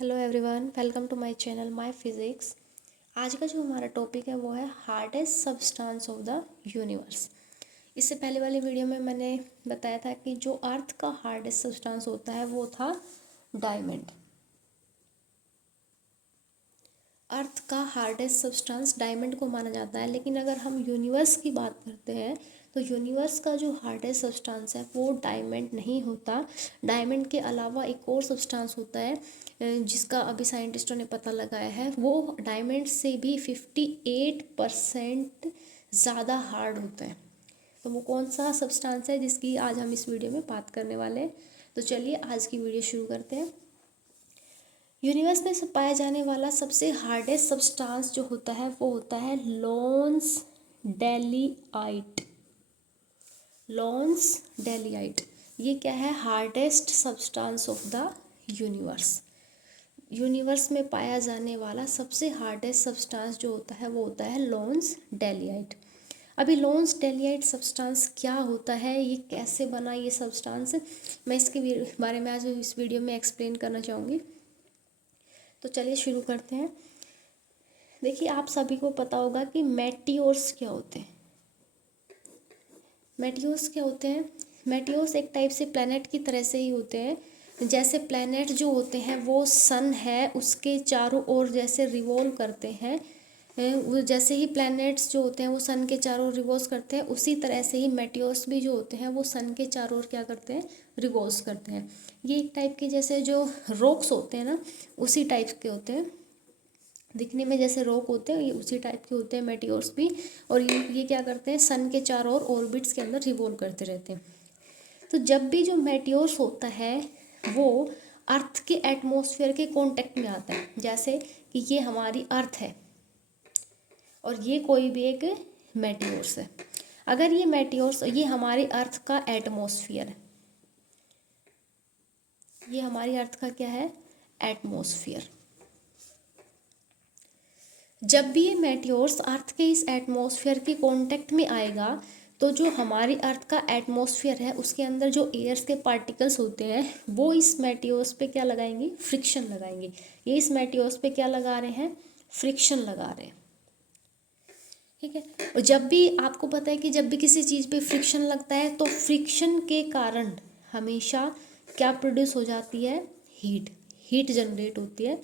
Hello everyone, welcome to my channel my physics. आज का जो हमारा टॉपिक है वो है hardest substance of the universe. इससे पहले वाली वीडियो में मैंने बताया था कि जो अर्थ का हार्डेस्ट सब्सटेंस होता है वो था डायमंड। अर्थ का हार्डेस्ट सब्सटेंस डायमंड को माना जाता है, लेकिन अगर हम यूनिवर्स की बात करते हैं तो यूनिवर्स का जो हार्डेस्ट सब्सटेंस है वो डायमंड नहीं होता। डायमंड के अलावा एक और सब्सटेंस होता है जिसका अभी साइंटिस्टों ने पता लगाया है, वो डायमंड से भी 58% ज़्यादा हार्ड होता है। तो वो कौन सा सब्सटेंस है जिसकी आज हम इस वीडियो में बात करने वाले हैं। तो चलिए आज की वीडियो शुरू करते हैं। यूनिवर्स में पाया जाने वाला सबसे हार्डेस्ट सब्सटेंस जो होता है वो होता है लोन्स डेलीआइट। लोन्स डेलीआइट ये क्या है? Hardest substance of the universe. Universe में पाया जाने वाला सबसे हार्डेस्ट सब्सटेंस जो होता है वो होता है लोन्स डेलीआइट। अभी लोन्स डेलीआइट सब्सटेंस क्या होता है, ये कैसे बना ये सब्सटेंस, मैं इसके बारे में आज इस वीडियो में एक्सप्लेन करना चाहूँगी। तो चलिए शुरू करते हैं। देखिए, आप सभी को पता होगा कि मेटियोर्स क्या होते हैं। मेटियोर्स क्या होते हैं? मेटियोर्स एक टाइप से प्लैनेट की तरह से ही होते हैं। जैसे प्लैनेट जो होते हैं वो सन है उसके चारों ओर जैसे रिवॉल्व करते हैं, वो जैसे ही प्लैनेट्स जो होते हैं वो सन के चारों ओर रिवॉल्व करते हैं, उसी तरह से ही मेटियोर्स भी जो होते हैं वो सन के चारों ओर क्या करते हैं? रिवॉल्व करते हैं। ये एक टाइप के जैसे जो रॉक्स होते हैं ना, उसी टाइप के होते हैं। दिखने में जैसे रॉक होते हैं, ये उसी टाइप के होते हैं मेटियोर्स भी। और ये क्या करते हैं? सन के चारों ओर ऑर्बिट्स के अंदर रिवॉल्व करते रहते हैं। तो जब भी जो मेटियोर्स होता है वो अर्थ के एटमॉस्फेयर के कांटेक्ट में आता है, जैसे कि ये हमारी अर्थ है और ये कोई भी एक मेटियोर्स है। अगर ये मेटियोर्स, ये हमारी अर्थ का एटमॉस्फेयर है, ये हमारी अर्थ का क्या है? एटमॉस्फेयर। जब भी ये मेटियोर्स अर्थ के इस एटमॉस्फेयर के कांटेक्ट में आएगा तो जो हमारी अर्थ का एटमॉस्फेयर है उसके अंदर जो एयर्स के पार्टिकल्स होते हैं वो इस मेटियोर्स पे क्या लगाएंगे? फ्रिक्शन लगाएंगे। ये इस मेटियोर्स पे क्या लगा रहे हैं? फ्रिक्शन लगा रहे हैं। ठीक है। और जब भी आपको पता है कि जब भी किसी चीज़ पे फ्रिक्शन लगता है तो फ्रिक्शन के कारण हमेशा क्या प्रोड्यूस हो जाती है? हीट। हीट जनरेट होती है।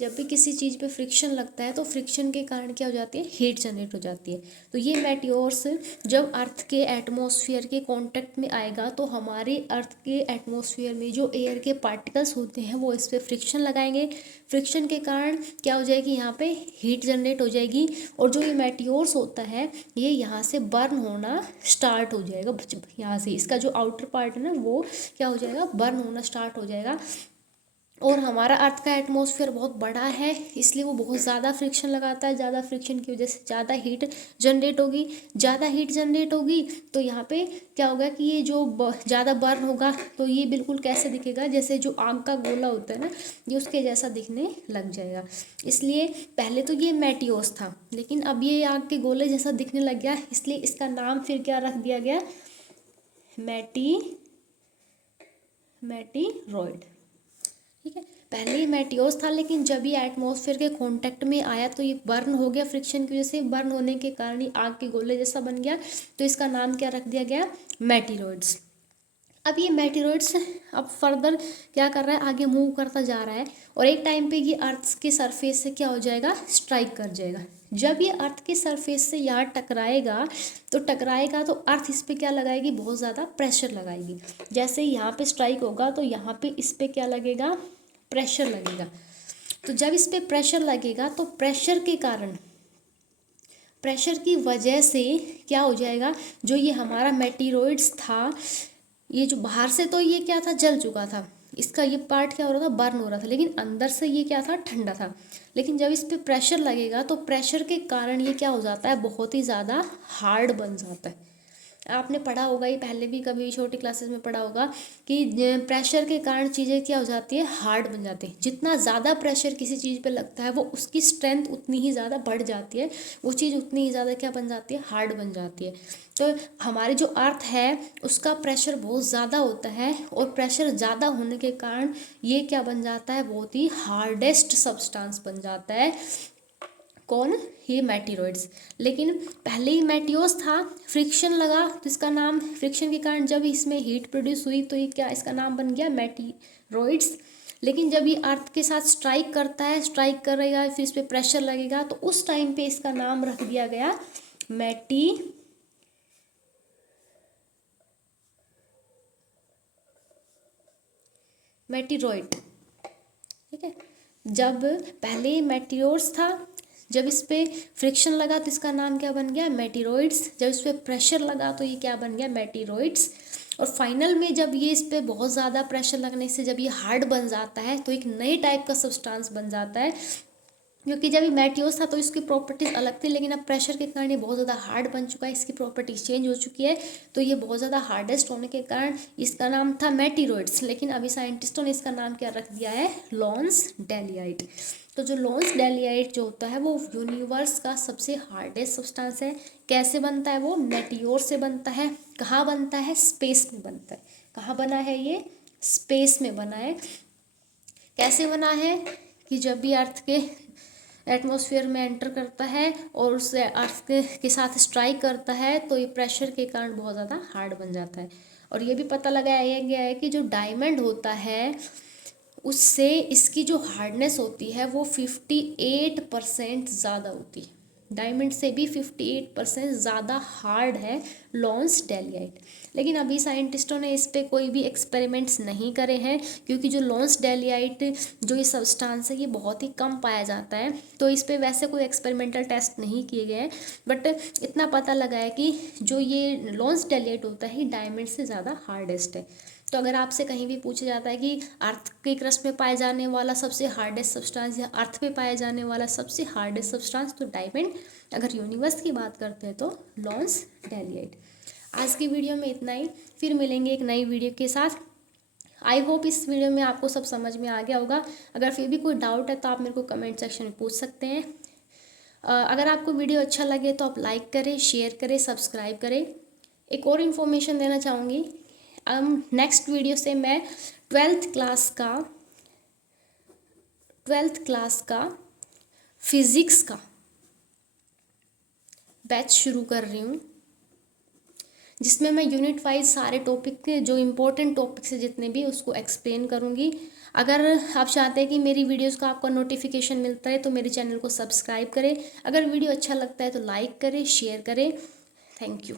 जब भी किसी चीज़ पे फ्रिक्शन लगता है तो फ्रिक्शन के कारण क्या हो जाती है? हीट जनरेट हो जाती है। तो ये मेटियोर्स जब अर्थ के एटमॉस्फेयर के कांटेक्ट में आएगा तो हमारे अर्थ के एटमॉस्फेयर में जो एयर के पार्टिकल्स होते हैं वो इस पर फ्रिक्शन लगाएंगे। फ्रिक्शन के कारण क्या हो जाएगी? यहाँ पे हीट जनरेट हो जाएगी और जो ये मेटियोर्स होता है ये यहाँ से बर्न होना स्टार्ट हो जाएगा। यहाँ से इसका जो आउटर पार्ट है ना वो क्या हो जाएगा? बर्न होना स्टार्ट हो जाएगा। और हमारा अर्थ का एटमॉस्फेयर बहुत बड़ा है इसलिए वो बहुत ज़्यादा फ्रिक्शन लगाता है। ज़्यादा फ्रिक्शन की वजह से ज़्यादा हीट जनरेट होगी। ज़्यादा हीट जनरेट होगी तो यहाँ पे क्या होगा कि ये जो ज़्यादा बर्न होगा तो ये बिल्कुल कैसे दिखेगा? जैसे जो आग का गोला होता है ना, ये उसके जैसा दिखने लग जाएगा। इसलिए पहले तो ये मेटियोर्स था, लेकिन अब ये आग के गोले जैसा दिखने लग गया, इसलिए इसका नाम फिर क्या रख दिया गया? मेटिरॉइड। ठीक है। पहले ये मेटियोर्स था, लेकिन जब ये एटमॉस्फेयर के कांटेक्ट में आया तो ये बर्न हो गया। फ्रिक्शन की वजह से बर्न होने के कारण ही आग के गोले जैसा बन गया, तो इसका नाम क्या रख दिया गया? मेटिरॉइड्स। अब ये मेटिरॉइड्स अब फर्दर क्या कर रहा है? आगे मूव करता जा रहा है और एक टाइम पे ये अर्थ के सरफेस से क्या हो जाएगा? स्ट्राइक कर जाएगा। जब ये अर्थ के सरफेस से यहाँ टकराएगा तो अर्थ इस पर क्या लगाएगी? बहुत ज़्यादा प्रेशर लगाएगी। जैसे यहाँ पे स्ट्राइक होगा तो यहाँ पे इस पर क्या लगेगा? प्रेशर लगेगा। तो जब इस पे प्रेशर लगेगा तो प्रेशर के कारण, प्रेशर की वजह से क्या हो जाएगा? जो ये हमारा मेटिरॉइड्स था, ये जो बाहर से तो ये क्या था? जल चुका था। इसका ये पार्ट क्या हो रहा था? बर्न हो रहा था। लेकिन अंदर से ये क्या था? ठंडा था। लेकिन जब इस पे प्रेशर लगेगा तो प्रेशर के कारण ये क्या हो जाता है? बहुत ही ज़्यादा हार्ड बन जाता है। आपने पढ़ा होगा, ये पहले भी कभी छोटी क्लासेस में पढ़ा होगा कि प्रेशर के कारण चीज़ें क्या हो जाती है, हार्ड बन जाती है। जितना ज़्यादा प्रेशर किसी चीज़ पे लगता है वो उसकी स्ट्रेंथ उतनी ही ज़्यादा बढ़ जाती है, वो चीज़ उतनी ही ज़्यादा क्या बन जाती है, हार्ड बन जाती है। तो हमारे जो अर्थ है उसका प्रेशर बहुत ज़्यादा होता है, और प्रेशर ज़्यादा होने के कारण ये क्या बन जाता है, बहुत ही हार्डेस्ट सब्सटेंस बन जाता है। कौन, ये मेटीरॉइड्स। लेकिन पहले ही मेटियोस था, फ्रिक्शन लगा तो इसका नाम, फ्रिक्शन के कारण जब इसमें हीट प्रोड्यूस हुई तो ये क्या, इसका नाम बन गया मेटीरॉइड्स। लेकिन जब ये अर्थ के साथ स्ट्राइक करता है, स्ट्राइक करेगा, फिर इस पर प्रेशर लगेगा, तो उस टाइम पे इसका नाम रख दिया गया मेटीरॉइड। ठीक है, जब पहले मेटियोर्स था, जब इस पे फ्रिक्शन लगा तो इसका नाम क्या बन गया, मेटीरॉइड्स। जब इस पे प्रेशर लगा तो ये क्या बन गया, मेटीरॉइड्स। और फाइनल में जब ये इस पे बहुत ज़्यादा प्रेशर लगने से जब ये हार्ड बन जाता है तो एक नए टाइप का सब्सटेंस बन जाता है, क्योंकि जब ये मेटियोस था तो इसकी प्रॉपर्टीज अलग थी, लेकिन अब प्रेशर के कारण ये बहुत ज़्यादा हार्ड बन चुका है, इसकी प्रॉपर्टीज चेंज हो चुकी है, तो ये बहुत ज़्यादा हार्डेस्ट होने के कारण इसका नाम था मेटीरॉइड्स। लेकिन अभी साइंटिस्टों ने इसका नाम क्या रख दिया है, लॉन्सडेलियाइट। तो जो लॉन्सडेलियाइट जो होता है वो यूनिवर्स का सबसे हार्डेस्ट सब्सटेंस है। कैसे बनता है वो, मेटियोर से बनता है। कहाँ बनता है, स्पेस में बनता है। कहाँ बना है ये, स्पेस में बना है। कैसे बना है कि जब भी अर्थ के एटमॉस्फेयर में एंटर करता है और उस अर्थ के साथ स्ट्राइक करता है तो ये प्रेशर के कारण बहुत ज़्यादा हार्ड बन जाता है। और ये भी पता लगाया गया है कि जो डायमंड होता है उससे इसकी जो हार्डनेस होती है वो 58% ज़्यादा होती है। डायमंड से भी 58% ज़्यादा हार्ड है लॉन्सडेलियाइट। लेकिन अभी साइंटिस्टों ने इस पे कोई भी एक्सपेरिमेंट्स नहीं करे हैं, क्योंकि जो लॉन्सडेलियाइट जो ये सब्सटेंस है ये बहुत ही कम पाया जाता है, तो इस पे वैसे कोई एक्सपेरिमेंटल टेस्ट नहीं किए गए हैं। बट इतना पता लगा है कि जो ये लॉन्सडेलियाइट होता है ये डायमंड से ज़्यादा हार्डेस्ट है। तो अगर आपसे कहीं भी पूछा जाता है कि अर्थ के क्रस्ट में पाए जाने वाला सबसे हार्डेस्ट सब्सटेंस या अर्थ पे पाया जाने वाला सबसे हार्डेस्ट सब्सटेंस, तो डायमंड। अगर यूनिवर्स की बात करते हैं तो लॉन्सडेलियाइट। आज की वीडियो में इतना ही, फिर मिलेंगे एक नई वीडियो के साथ। आई होप इस वीडियो में आपको सब समझ में आ गया होगा। अगर फिर भी कोई डाउट है तो आप मेरे को कमेंट सेक्शन में पूछ सकते हैं। अगर आपको वीडियो अच्छा लगे तो आप लाइक करें, शेयर करें, सब्सक्राइब करें। एक और इन्फॉर्मेशन देना चाहूँगी, नेक्स्ट वीडियो से मैं 12th क्लास का फिज़िक्स का बैच शुरू कर रही हूँ, जिसमें मैं यूनिट वाइज सारे टॉपिक के जो इम्पोर्टेंट टॉपिक्स है जितने भी उसको एक्सप्लेन करूँगी। अगर आप चाहते हैं कि मेरी वीडियोस का आपको नोटिफिकेशन मिलता है तो मेरे चैनल को सब्सक्राइब करें। अगर वीडियो अच्छा लगता है तो लाइक करें, शेयर करें। Thank you.